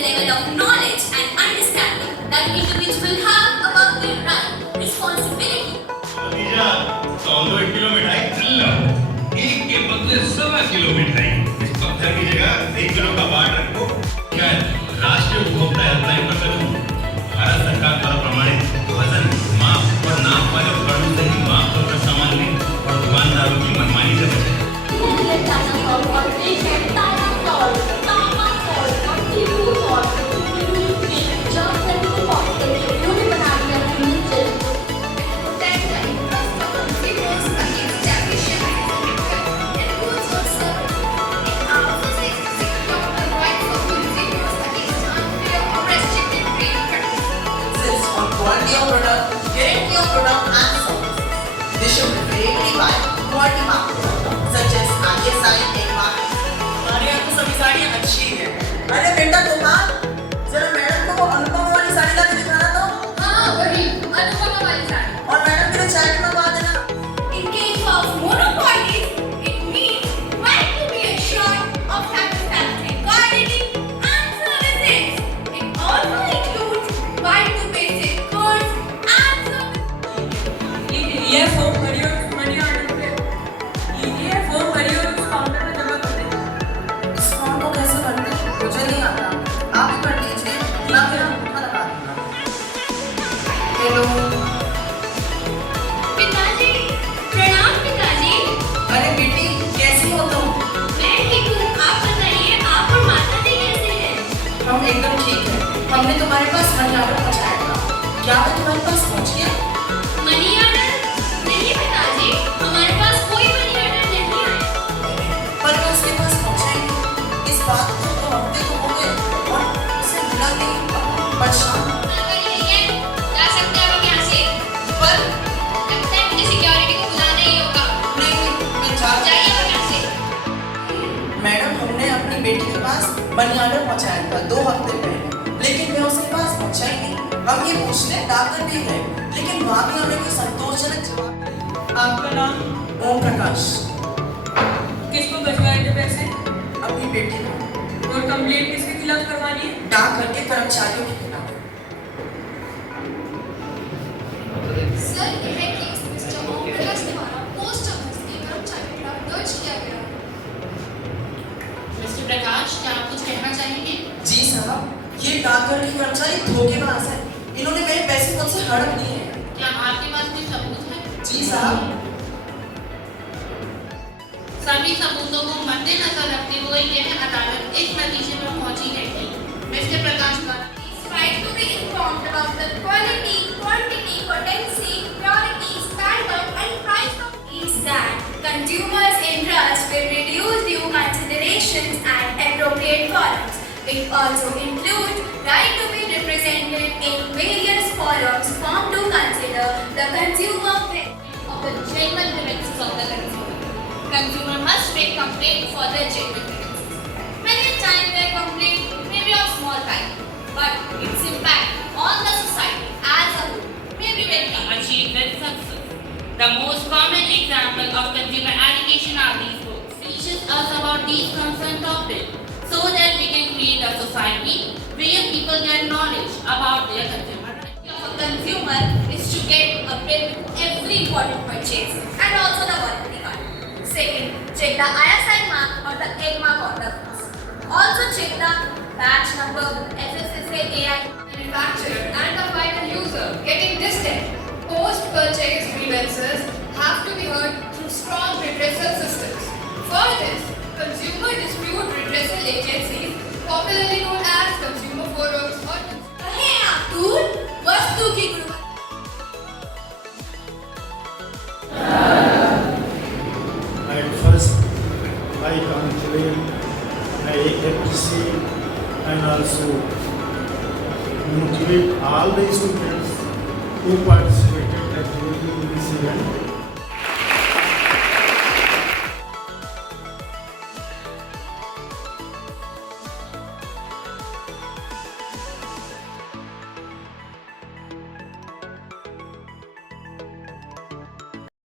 the level of knowledge and understanding that individuals have about their right, responsibility. भतीजा, 100 kilo मिठाई चिल्ला, एक के बदले 1.25 किलो मिठाई। इस पत्थर की जगह 1 किलो का बाट रखो। क्या राष्ट्रीय उपभोक्ता हेल्पलाइन पर करूँ? भारत सरकार द्वारा प्रमाणित वजन, माप और नाप वाले उपकरणों से ही माप कर सामान लें और दुकानदारों की मनमानी से बचें। Quality of product, guarantee of product and service. They should preferably buy quality marks such as ISI, ECMA. हमारे यहाँ तो सभी साड़ियाँ अच्छी हैं। अरे बेटा दुकान, जरा मैडम को वो अनुपमा वाली साड़ी ला के दिखाना तो। हाँ, वही अनुपमा वाली साड़ी। और मैडम के लिए चाय भी मंगवा देना। In case of monopolies, it means right to be assured of satisfactory quality and services. It also includes right to basic goods and services. ये फॉर्म भरिए और मनी ऑर्डर पे ये फॉर्म भरिए और उस काउंटर पे जमा कर दें। इस फॉर्म को कैसे भरते हैं? मुझे नहीं आता। आप ही कर दीजिए, मैं मेरा मुँह लगा दूँगा। हेलो। पिताजी, प्रणाम पिताजी। अरे बेटी, कैसी हो तुम? मैं ठीक हूँ। आप बताइए, आप और माता जी कैसे हैं? हम एकदम ठीक हैं। हमने तुम्हारे पास मनी ऑर्डर पहुँचाया था। क्या वो तुम्हारे पास पहुँच गया? Money order? नहीं पिताजी, हमारे पास कोई मनी ऑर्डर नहीं आया। पर वो उसके पास पहुँचा ही नहीं। इस बात को 2 हफ्ते तो हो गए और उसे मिला नहीं। अब हम परेशान हैं। जा सकते हैं हम यहाँ से। पर लगता है मुझे सिक्योरिटी को बुलाना ही होगा। नहीं, मैं जा जाइए हम यहाँ से। मैडम, हमने अपनी बेटी के पास मनी ऑर्डर पहुँचाया था 2 हफ्ते पहले, लेकिन वह उसके पास पहुँचा ही नहीं। हम ये पूछने डाकघर भी गए, लेकिन वहाँ भी हमें कोई संतोषजनक जवाब नहीं। आपका नाम? ओम प्रकाश। किसको भिजवाए थे पैसे? अपनी बेटी को और कंप्लेंट किसके खिलाफ करवानी है? डाकघर के कर्मचारियों के खिलाफ। सर, यह केस मिस्टर ओम प्रकाश द्वारा पोस्ट ऑफिस के कर्मचारी के खिलाफ दर्ज किया गया है। मिस्टर प्रकाश, क्या आप कुछ कहना चाहेंगे? जी साहब, ये डाकघर के कर्मचारी धोखेबाज है। इन्होंने मेरे पैसे मुझसे हड़प लिए हैं। क्या आपके पास कोई सबूत है? जी साहब। सभी सबूतों को मद्देनजर रखते हुए यह अदालत इस नतीजे पर पहुंची है कि मिस्टर प्रकाश द्वारा Right to be informed about the quality, quantity, potency, purity, standard, and price of is that consumers' interest will reduce due considerations and appropriate forums. It also includes right to be represented in various forums formed to consider the consumer of the genuine grievances of the consumer. Consumer must make complaint for their genuine grievances. Many times their complaint may be of small kind, but its impact on the society as a whole may be very large. achieve with success. The most common example of consumer education are these books. Teaches us about these concerned topics so that we can create a society where people get knowledge about their consumer rights. Of a consumer is to get a bill with every important purchase and also the warranty card. Second, check the ISI mark or the ECMA on the goods. Also check the batch number, FSSA AI manufacturer and the final user. Getting this step, post-purchase grievances have to be heard through strong redressal systems. For this, consumer dispute redressal agencies, popularly known as consumer forums or कहे आप दूर वस्तु की गुणवत्ता At first, I complain, I appreciate and also motivate all the students who participated actively in this event